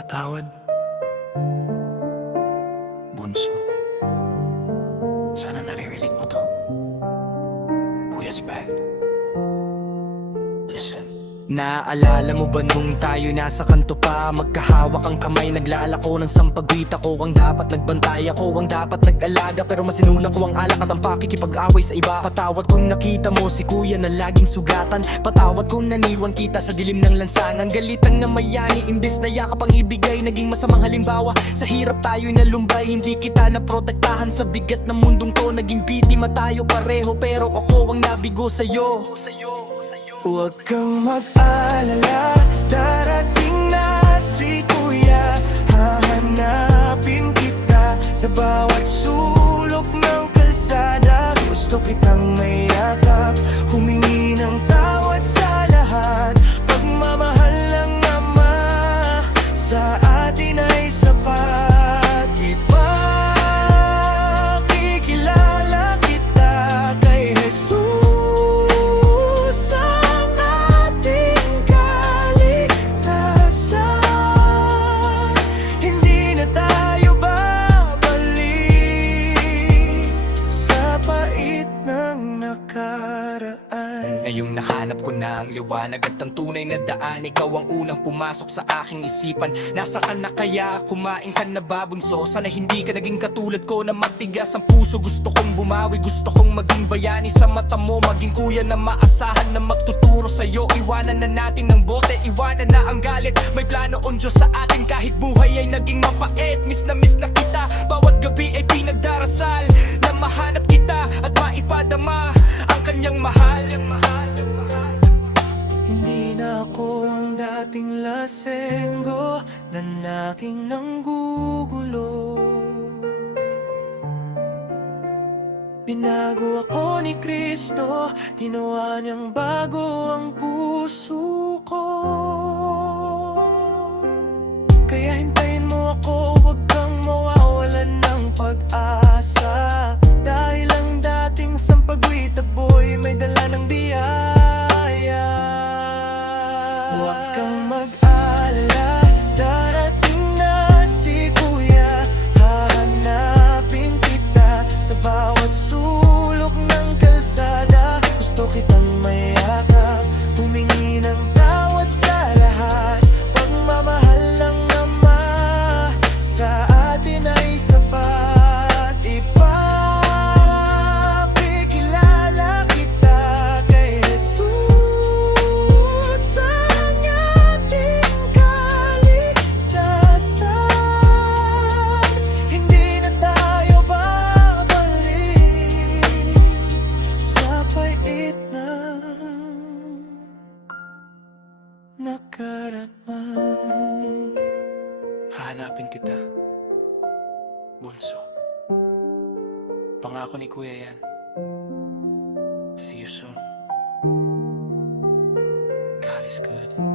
Napatawad, bunso. Sana naririnig mo to, Kuya Sibel. Listen. Naaalala mo ba nung tayo nasa kanto pa? Magkahawak ang kamay, naglalako ng sampagwita ko. Ang dapat nagbantay ako, ang dapat nag-alaga, pero masinuna ko ang alak at ang pakikipag-away sa iba. Patawat kung nakita mo si kuya na laging sugatan. Patawat kung naniwan kita sa dilim ng lansangan. Galitang na mayani, imbes na yakap ang ibigay, naging masamang halimbawa. Sa hirap tayo'y nalumbay, hindi kita naprotektahan. Sa bigat ng mundong to, naging biktima tayo pareho, pero ako ang nabigo sa'yo. Huwag kang mag-alala, darating na si kuya. Hahanapin kita sa bawat sulok ng kalsada. Gusto kitang mayakap, humingi ng tawad sa lahat. Pagmamahal ng ama sa atin ay sapat. Ipakikilala kita kay Jesus. Ngayong nahanap ko na ang liwanag at ang tunay na daan, ikaw ang unang pumasok sa aking isipan. Nasa ka na kaya? Kumain ka na ba, bunso? Sana hindi ka naging katulad ko na matigas ang puso. Gusto kong bumawi, gusto kong maging bayani sa mata mo, maging kuya na maasahan na magtuturo sa'yo. Iwanan na natin ng bote, iwanan na ang galit. May plano ang Diyos sa atin kahit buhay ay naging mapait. Miss na kita, bawat gabi ay pinagdarasal na mahanap kita at maipadama ang kanyang mahal. Hindi na ako ang dating lasenggo na nating nanggugulo. Binago ako ni Kristo, ginawa niyang bago ang puso ko. Kaya hintayin mo ako, huwag kang mawawalan ng pag-asa. Dahil ang dating sampagwita boy may dala ng biyaya. Huwag kang mag-alala, darating na si kuya. Hahanapin kita sa bawat sulok ng kalsada. Gusto kitang mayakap, humingi ng tawad sa lahat. Pagmamahal ng ama sa atin ay sapat. Nakaraan. Hahanapin kita, bunso. Pangako ni kuya yan. See you soon. God is good.